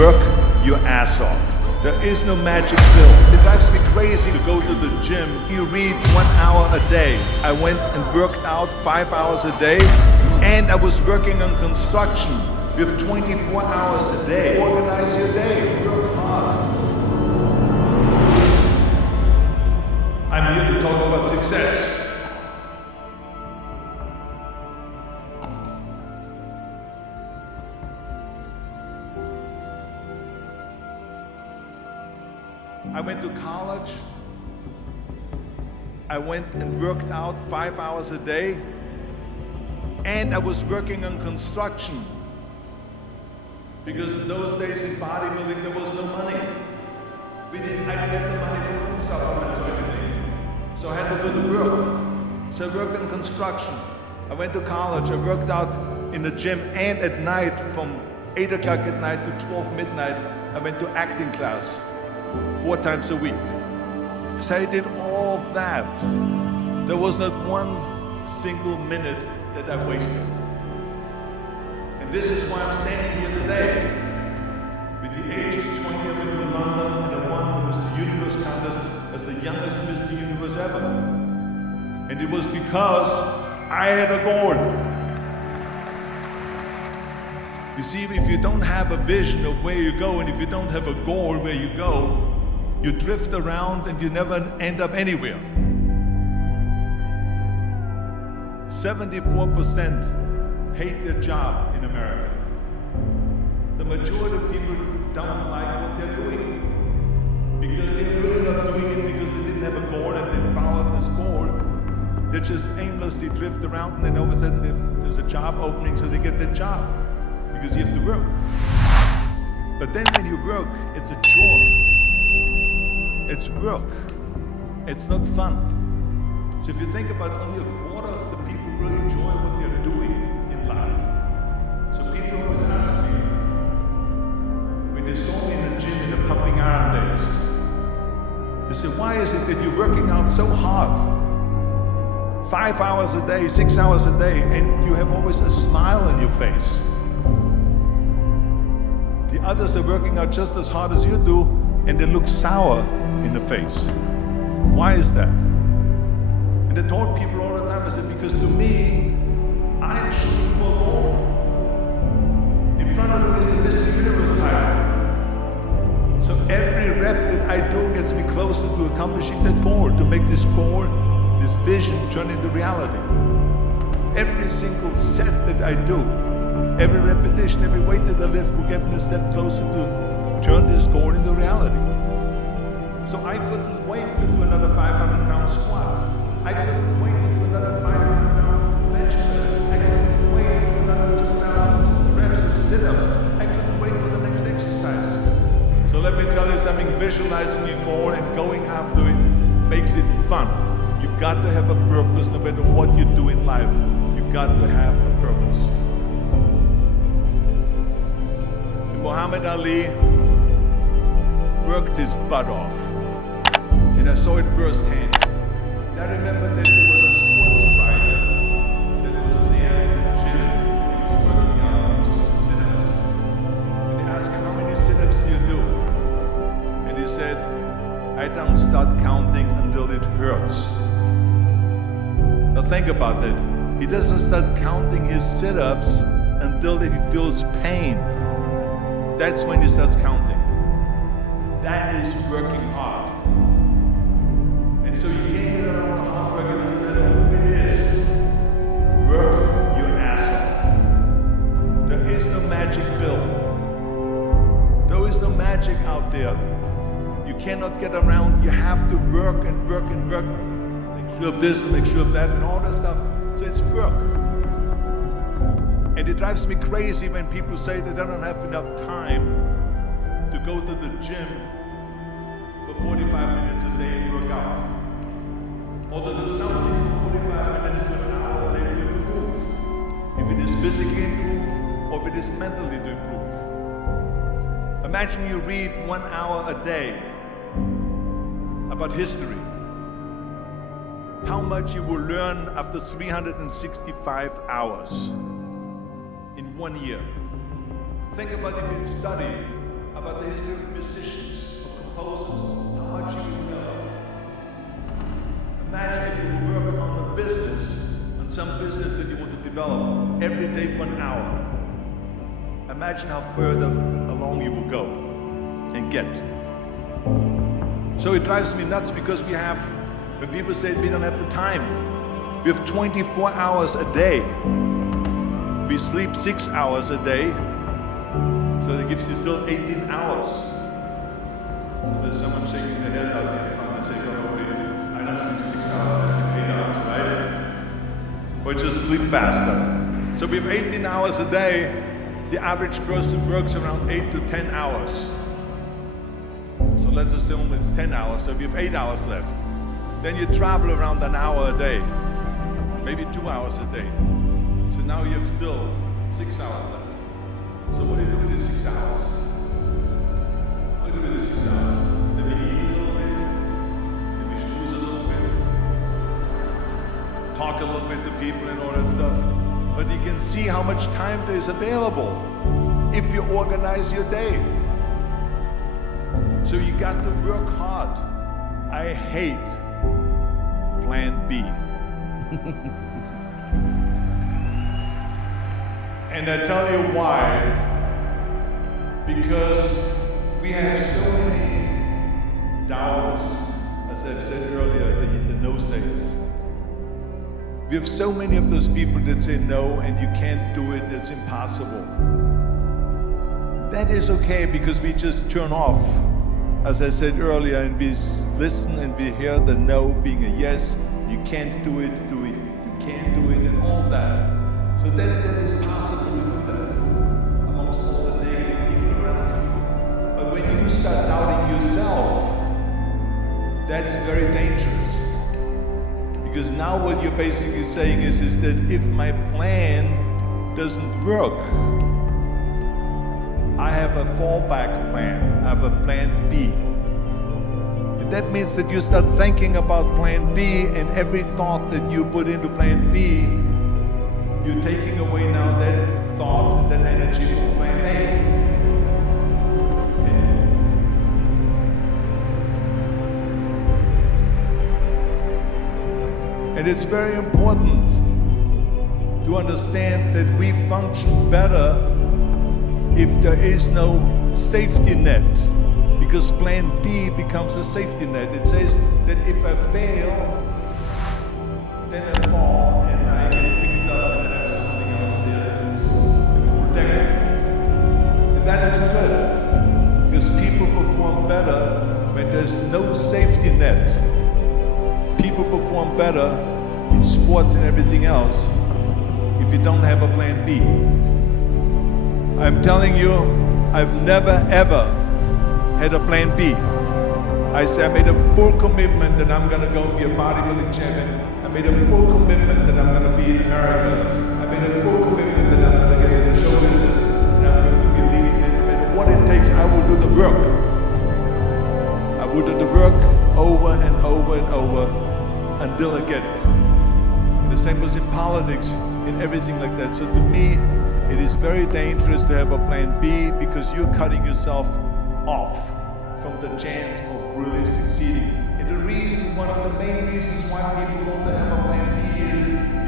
work your ass off. There is no magic pill. It drives me crazy to go to the gym. You read 1 hour a day. I went and worked out 5 hours a day, and I was working on construction. You have 24 hours a day. Organize your day. Work hard. I'm here to talk about success. I went to college. I went and worked out 5 hours a day, and I was working on construction. Because in those days in bodybuilding there was no money. I didn't have the money for food supplements or anything. So I had to go to work. So I worked on construction. I went to college. I worked out in the gym, and at night from 8 o'clock at night to 12 midnight, I went to acting class 4 times a week. So I did all of that. There was not one single minute that I wasted. And this is why I'm standing here today. With the age of 20, I went to London and I won the Mr. Universe contest as the youngest Mr. Universe ever. And it was because I had a goal. You see, if you don't have a vision of where you go, and if you don't have a goal where you go, you drift around and you never end up anywhere. 74% hate their job in America. The majority of people don't like what they're doing because they're really not doing it because they didn't have a goal and they followed this goal. They just aimlessly drift around, and then all of a sudden there's a job opening, so they get their job because you have to work. But then when you work, it's a chore. It's work. It's not fun. So if you think about, only a quarter of the people really enjoy what they're doing in life. So people always ask me, when they saw me in the gym in the pumping iron days, they say, why is it that you're working out so hard? 5 hours a day, 6 hours a day, and you have always a smile on your face. The others are working out just as hard as you do, and they look sour in the face. Why is that? And I told people all the time, I said, because to me, I'm shooting for a goal. In front of me is the Mr. Universe title. So every rep that I do gets me closer to accomplishing that goal, to make this goal, this vision turn into reality. Every single set that I do, every repetition, every weight that I lift will get me a step closer to turn this goal into reality. So I couldn't wait to do another 500-pound squat. I couldn't wait to do another 500-pound bench press. I couldn't wait to do another 2,000 reps of sit-ups. I couldn't wait for the next exercise. So let me tell you something, visualizing your goal and going after it makes it fun. You've got to have a purpose no matter what you do in life. You've got to have a purpose. Muhammad Ali worked his butt off, and I saw it firsthand. And I remember that there was a sports writer that was there in the gym, and he was working out, he was doing sit-ups. And they asked him, how many sit-ups do you do? And he said, I don't start counting until it hurts. Now think about that. He doesn't start counting his sit-ups until he feels pain. That's when he starts counting. That is working hard. And so you can't get around the hard work, it doesn't matter who it is. Work your ass off. There is no magic pill. There is no magic out there. You cannot get around. You have to work and work and work. Make sure of this, make sure of that, and all that stuff. So it's work. And it drives me crazy when people say that they don't have enough time to go to the gym for 45 minutes a day and work out. Or to do something for 45 minutes to an hour a day to improve. If it is physically improve, or if it is mentally to improve. Imagine you read 1 hour a day about history. How much you will learn after 365 hours in 1 year. Think about if you study about the history of musicians, of composers, how much you would know. Imagine if you work on a business, on some business that you want to develop every day for an hour. Imagine how further along you will go and get. So it drives me nuts because when people say we don't have the time, we have 24 hours a day. We sleep 6 hours a day, so that gives you still 18 hours. And there's someone shaking their head out there in front and saying, oh, I don't sleep 6 hours, I sleep 8 hours, right? Or just sleep faster. So we have 18 hours a day. The average person works around 8 to 10 hours. So let's assume it's 10 hours, so we have 8 hours left. Then you travel around an hour a day, maybe 2 hours a day. So now you have still 6 hours left. So what do you do with these 6 hours? What do you do with these 6 hours? Maybe eat a little bit, maybe schmooze a little bit, talk a little bit to people and all that stuff. But you can see how much time there is available if you organize your day. So you got to work hard. I hate plan B. And I tell you why. Because we have so many doubters, as I've said earlier, the no-sayers. We have so many of those people that say no and you can't do it, it's impossible. That is okay because we just turn off, as I said earlier, and we listen and we hear the no being a yes. You can't do it, you can't do it, and all that. So that is possible to do that amongst all the negative people around you. But when you start doubting yourself, that's very dangerous. Because now what you're basically saying is that if my plan doesn't work, I have a fallback plan, I have a plan B. And that means that you start thinking about plan B, and every thought that you put into plan B, you're taking away now that thought and that energy from plan A. And it's very important to understand that we function better if there is no safety net, because plan B becomes a safety net. It says that if I fail, then I fall and I get picked up and I have something else there that will protect me. And that's not good, because people perform better when there's no safety net. People perform better in sports and everything else if you don't have a plan B. I'm telling you, I've never ever had a plan B. I said I made a full commitment that I'm gonna go be a bodybuilding champion. I made a full commitment that I'm gonna be in America. I made a full commitment that I'm gonna get in the show business and I'm going to be leading men. No matter what it takes, I will do the work. I will do the work over and over and over until I get it. And the same was in politics, in everything like that. So to me, it is very dangerous to have a plan B, because you're cutting yourself off from the chance of really succeeding. And the reason, one of the main reasons why people don't have a plan B is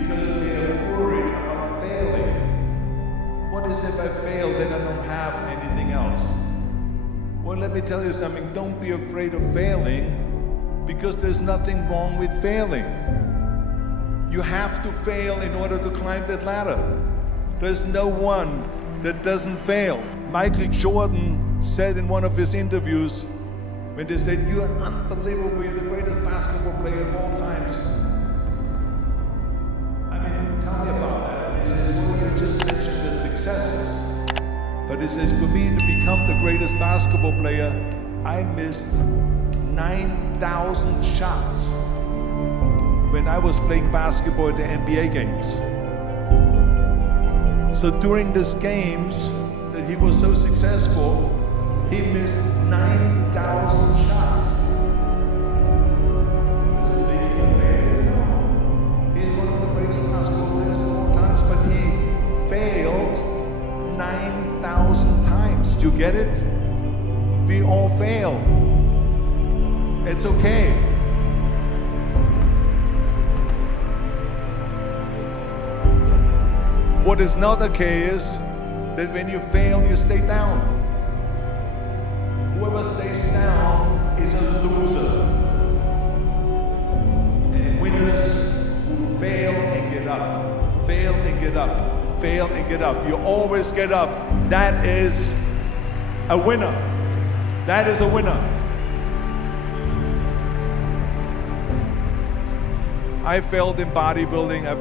because they are worried about failing. What is if I fail, then I don't have anything else? Well, let me tell you something, don't be afraid of failing, because there's nothing wrong with failing. You have to fail in order to climb that ladder. There's no one that doesn't fail. Michael Jordan said in one of his interviews, when they said, "You're unbelievable, you're the greatest basketball player of all times." I mean, tell me about that. And he says, well, you just mentioned the successes. But he says, for me to become the greatest basketball player, I missed 9,000 shots when I was playing basketball at the NBA games. So during these games that he was so successful, he missed 9,000 shots. Does it make him a failure? No. He's one of the greatest basketball players of all times, but he failed 9,000 times. Do you get it? We all fail. It's okay. What is not okay is that when you fail, you stay down. Whoever stays down is a loser. And winners who fail and get up, fail and get up, fail and get up. You always get up. That is a winner. That is a winner. I failed in bodybuilding. I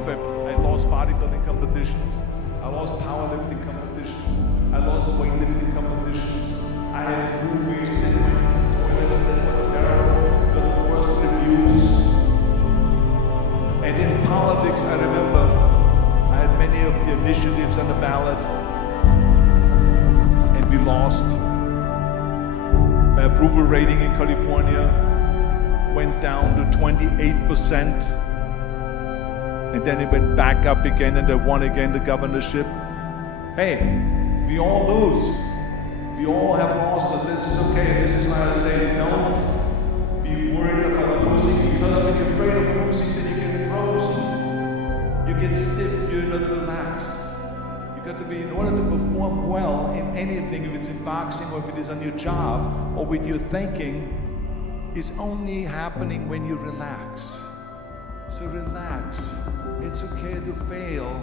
lost bodybuilding competitions. I lost powerlifting competitions. I lost weightlifting competitions. I had movies that went to the toilet that were terrible, got the worst reviews. And in politics, I remember I had many of the initiatives on the ballot, and we lost. My approval rating in California went down to 28%. And then it went back up again, and they won again the governorship. Hey, we all lose. We all have losses. This is okay. This is why I say don't be worried about losing, because when you're afraid of losing, then you get frozen. You get stiff. You're not relaxed. You got to be, in order to perform well in anything, if it's in boxing or if it is on your job or with your thinking, is only happening when you relax. So relax. It's okay to fail.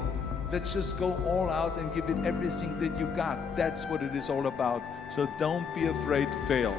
Let's just go all out and give it everything that you got. That's what it is all about. So don't be afraid to fail.